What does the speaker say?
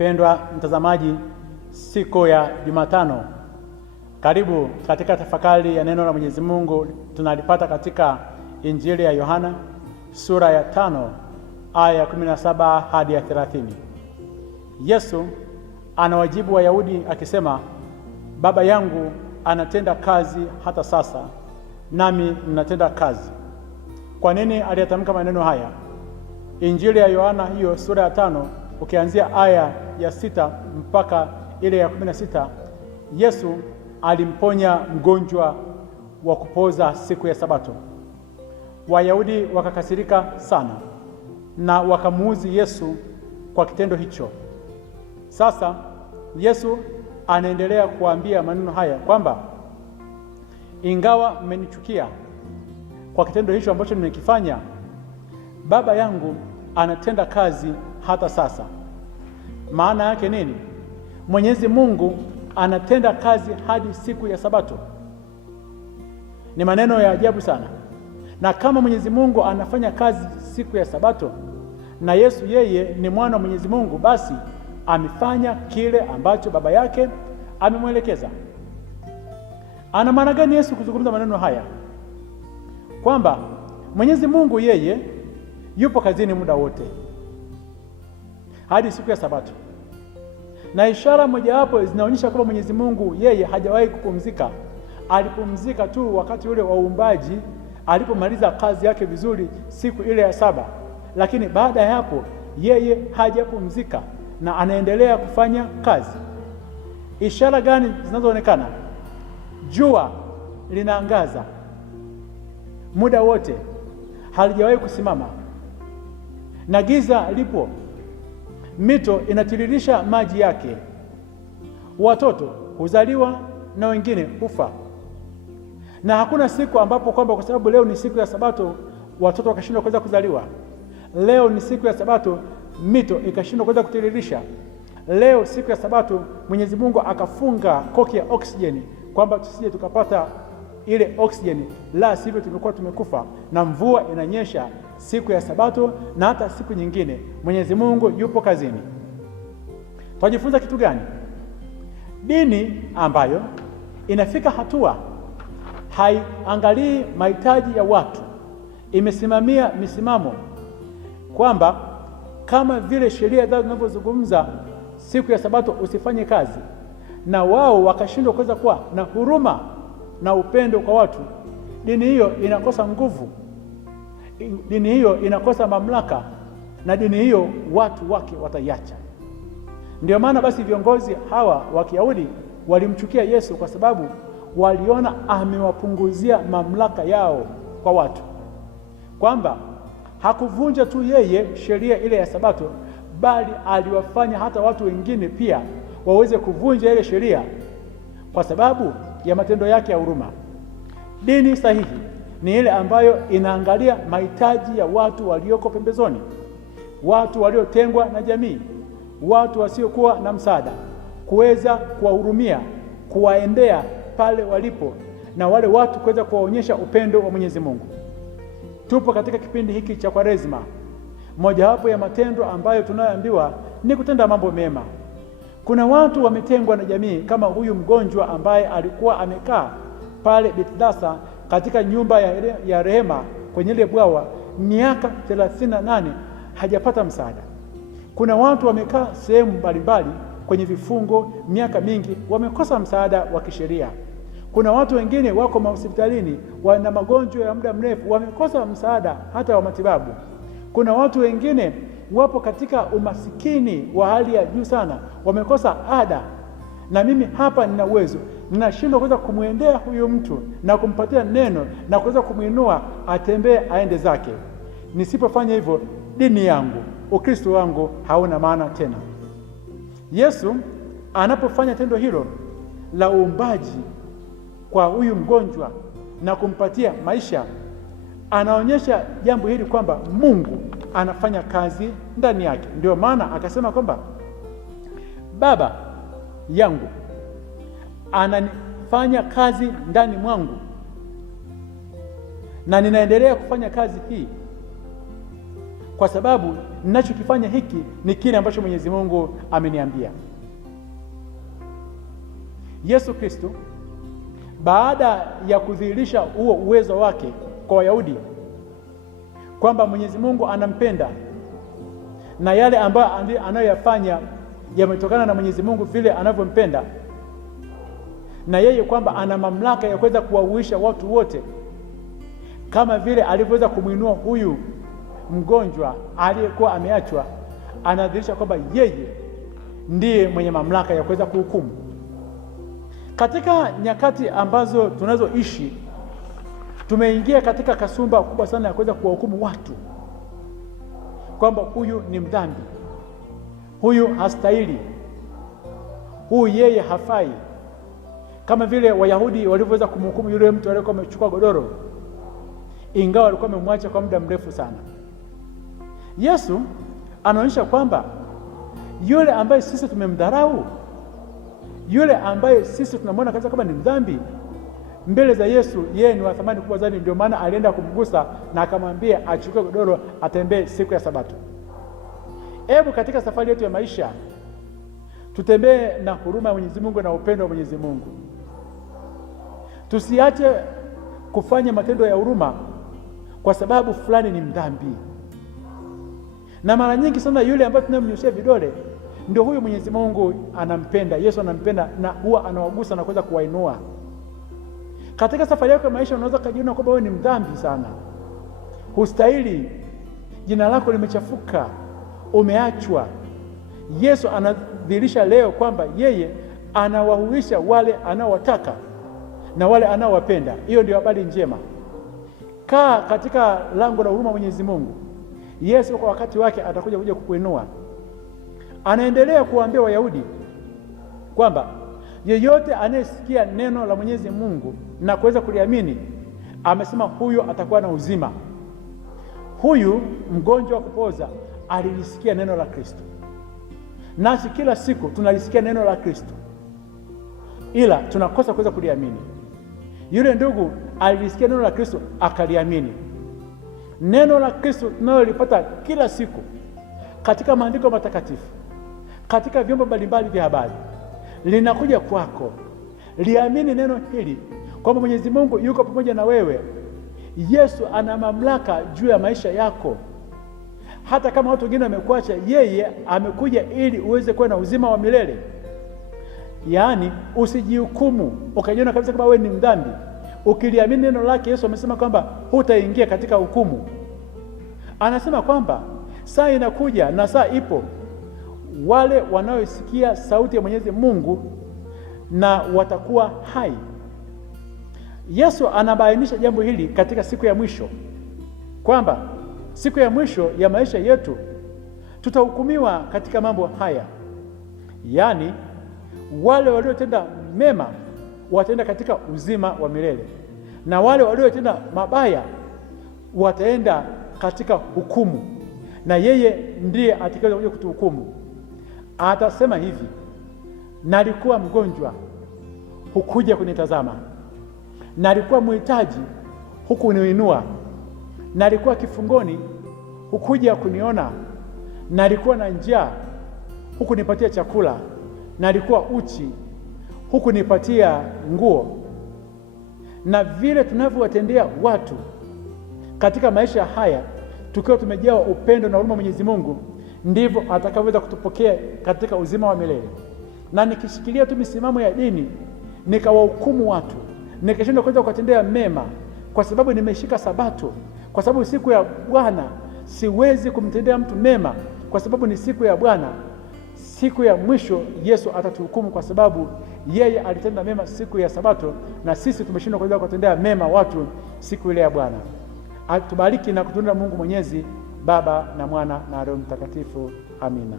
Pendwa mtazamaji, siku ya Jumatano, karibu katika tafakari ya neno la Mwenyezi Mungu. Tunalipata katika Injili ya Yohana sura ya 5 aya ya 17 hadi ya 30. Yesu anawajibu Wayahudi akisema, Baba yangu anatenda kazi hata sasa, nami ninatenda kazi. Kwa nini aliyatamka maneno haya? Injili ya Yohana hiyo sura ya 5 ukianzia aya ya 6 mpaka ile ya 16, Yesu alimponya mgonjwa wa kupoza siku ya Sabato. Wayahudi wakakasirika sana na wakamuuzi Yesu kwa kitendo hicho. Sasa Yesu anaendelea kuambia maneno haya kwamba ingawa mmenichukia kwa kitendo hicho ambacho nimekifanya, Baba yangu anatenda kazi hata sasa. Maana yake nini? Mwenyezi Mungu anatenda kazi hadi siku ya Sabato. Ni maneno ya ajabu sana. Na kama Mwenyezi Mungu anafanya kazi siku ya Sabato, na Yesu yeye ni mwana wa Mwenyezi Mungu, basi amefanya kile ambacho Baba yake amemwelekeza. Ana maana gani Yesu kuzungumza maneno haya? Kwamba Mwenyezi Mungu yeye yupo kazini muda wote hadi siku ya Sabato, na ishara mojawapo zinaonyesha kwamba Mwenyezi Mungu yeye hajawahi kupumzika. Alipumzika tu wakati ule wa uumbaji, alipomaliza kazi yake vizuri siku ile ya 7, lakini baada ya hapo yeye hajapumzika na anaendelea kufanya kazi. Ishara gani zinazoonekana? Jua linaangaza muda wote, halijawahi kusimama, na giza lipo. Mito inatiririsha maji yake, watoto huzaliwa na wengine hufa, na hakuna siku ambapo kwamba kwa sababu leo ni siku ya Sabato watoto wakashindwa kuweza kuzaliwa. Leo ni siku ya Sabato mito ikashindwa kuweza kutiririsha. Leo siku ya Sabato Mwenyezi Mungu akafunga koki ya oksijeni kwamba tusije tukapata ile oksijeni, la sivyo tumekuwa tumekufa. Na mvua inanyesha siku ya Sabato na hata siku nyingine. Mwenyezi Mungu yupo kazini. Tunajifunza kitu gani? Dini ambayo inafika hatua haiangalii mahitaji ya watu, imesimamia misimamo kwamba kama vile sheria zao zinavyozungumza siku ya Sabato usifanye kazi, na wao wakashindwa kuweza kuwa na huruma na upendo kwa watu, dini hiyo inakosa nguvu, dini hiyo inakosa mamlaka, na dini hiyo watu wake wataiacha. Ndio maana basi viongozi hawa wa Kiyahudi walimchukia Yesu kwa sababu waliona amewapunguzia mamlaka yao kwa watu, kwamba hakuvunja tu yeye sheria ile ya Sabato, bali aliwafanya hata watu wengine pia waweze kuvunja ile sheria kwa sababu ya matendo yake ya huruma. Dini sahihi ni ile ambayo inaangalia mahitaji ya watu walioko pembezoni, watu waliotengwa na jamii, watu wasiokuwa na msaada, kuweza kuwahurumia, kuwaendea pale walipo, na wale watu kuweza kuwaonyesha upendo wa Mwenyezi Mungu. Tupo katika kipindi hiki cha Kwaresima. Mojawapo ya matendo ambayo tunayoambiwa ni kutenda mambo mema. Kuna watu wametengwa na jamii, kama huyu mgonjwa ambaye alikuwa amekaa pale Bethdasa katika nyumba ya rehema kwenye ile bwawa miaka 38 hajapata msaada. Kuna watu wamekaa sehemu mbalimbali kwenye vifungo miaka mingi, wamekosa msaada wa kisheria. Kuna watu wengine wako mahospitalini, wana magonjwa ya muda mrefu, wamekosa msaada hata wa matibabu. Kuna watu wengine wapo katika umasikini wa hali ya juu sana, wamekosa ada. Na mimi hapa nina uwezo, ninashindwa kuweza kumwendea huyu mtu na kumpatia neno na kuweza kumwinua atembee aende zake. Nisipofanya hivyo, dini yangu, Ukristo wangu hauna maana tena. Yesu anapofanya tendo hilo la uumbaji kwa huyu mgonjwa na kumpatia maisha, anaonyesha jambo hili kwamba Mungu anafanya kazi ndani yake. Ndio maana akasema kwamba Baba yangu anafanya kazi ndani mwangu na ninaendelea kufanya kazi hii. kwa sababu ninachokifanya hiki ni kile ambacho Mwenyezi Mungu ameniambia. Yesu Kristo baada ya kudhihirisha huo uwezo wake kwa Wayahudi kwamba Mwenyezi Mungu anampenda na yale ambayo anayoyafanya yametokana na Mwenyezi Mungu vile anavyompenda, na yeye kwamba ana mamlaka ya kuweza kuwahuisha watu wote, kama vile alivyoweza kumwinua huyu mgonjwa aliyekuwa ameachwa, anadhihirisha kwamba yeye ndiye mwenye mamlaka ya kuweza kuhukumu. Katika nyakati ambazo tunazoishi, tumeingia katika kasumba kubwa sana ya kuweza kuwahukumu watu kwamba huyu ni mdhambi, huyu hastahili, huyu yeye hafai, kama vile Wayahudi walivyoweza kumhukumu yule mtu aliyekuwa amechukua godoro, ingawa alikuwa amemwacha kwa muda mrefu sana. Yesu anaonyesha kwamba yule ambaye sisi tumemdharau, yule ambaye sisi tunamwona kabisa kama ni mdhambi, mbele za Yesu yeye ni wa thamani kubwa zaidi. Ndio maana alienda kumgusa na akamwambia achukue godoro atembee siku ya Sabato. Hebu katika safari yetu ya maisha tutembee na huruma ya Mwenyezi Mungu na upendo wa Mwenyezi Mungu. Tusiache kufanya matendo ya huruma kwa sababu fulani ni mdhambi. Na mara nyingi sana yule ambaye tunamnyoshia vidole ndio huyu Mwenyezi Mungu anampenda, Yesu anampenda, na huwa anawagusa na kuweza kuwainua. Katika safari yako ya maisha unaweza kujiona kwamba wewe ni mdhambi sana, hustahili, jina lako limechafuka, umeachwa. Yesu anadhihirisha leo kwamba yeye anawahuisha wale anaowataka na wale anaowapenda. Hiyo ndio habari njema. Kaa katika lango la huruma Mwenyezi Mungu. Yesu kwa wakati wake atakuja kukuinua. Anaendelea kuwaambia Wayahudi kwamba yeyote anayesikia neno la Mwenyezi Mungu na kuweza kuliamini, amesema huyo atakuwa na uzima. Huyu mgonjwa wa kupoza alilisikia neno la Kristo, nasi kila siku tunalisikia neno la Kristo, ila tunakosa kuweza kuliamini. Yule ndugu alilisikia neno la Kristo akaliamini. Neno la Kristo tunalolipata kila siku katika maandiko matakatifu, katika vyombo mbalimbali vya habari, linakuja kwako. Liamini neno hili kwamba Mwenyezi Mungu yuko pamoja na wewe. Yesu ana mamlaka juu ya maisha yako. Hata kama watu wengine wamekuacha, yeye amekuja ili uweze kuwa na uzima wa milele. Yaani usijihukumu ukajiona kabisa kama wewe ni mdhambi. Ukiliamini neno lake, Yesu amesema kwamba hutaingia katika hukumu. Anasema kwamba saa inakuja na saa ipo, wale wanaosikia sauti ya Mwenyezi Mungu na watakuwa hai. Yesu anabainisha jambo hili katika siku ya mwisho, kwamba siku ya mwisho ya maisha yetu tutahukumiwa katika mambo haya. Yaani wale waliotenda mema wataenda katika uzima wa milele, na wale waliotenda mabaya wataenda katika hukumu, na yeye ndiye atakayekuja kutuhukumu. Atasema hivi: nalikuwa mgonjwa, hukuja kunitazama; nalikuwa mhitaji, hukuniinua; nalikuwa kifungoni, hukuja kuniona; nalikuwa na njaa, hukunipatia chakula; nalikuwa uchi, hukunipatia nguo. Na vile tunavyowatendea watu katika maisha haya, tukiwa tumejawa upendo na huruma Mwenyezi Mungu, ndivyo atakavyoweza kutupokea katika uzima wa milele. Na nikishikilia tu misimamo ya dini, nikawahukumu watu, nikashindwa kuweza kuwatendea mema kwa sababu nimeshika Sabato, kwa sababu siku ya Bwana siwezi kumtendea mtu mema kwa sababu ni siku ya Bwana, siku ya mwisho Yesu atatuhukumu, kwa sababu yeye alitenda mema siku ya Sabato, na sisi tumeshindwa kuweza kuwatendea mema watu siku ile ya Bwana. Atubariki na kutulinda Mungu Mwenyezi, Baba na Mwana na Roho Mtakatifu. Amina.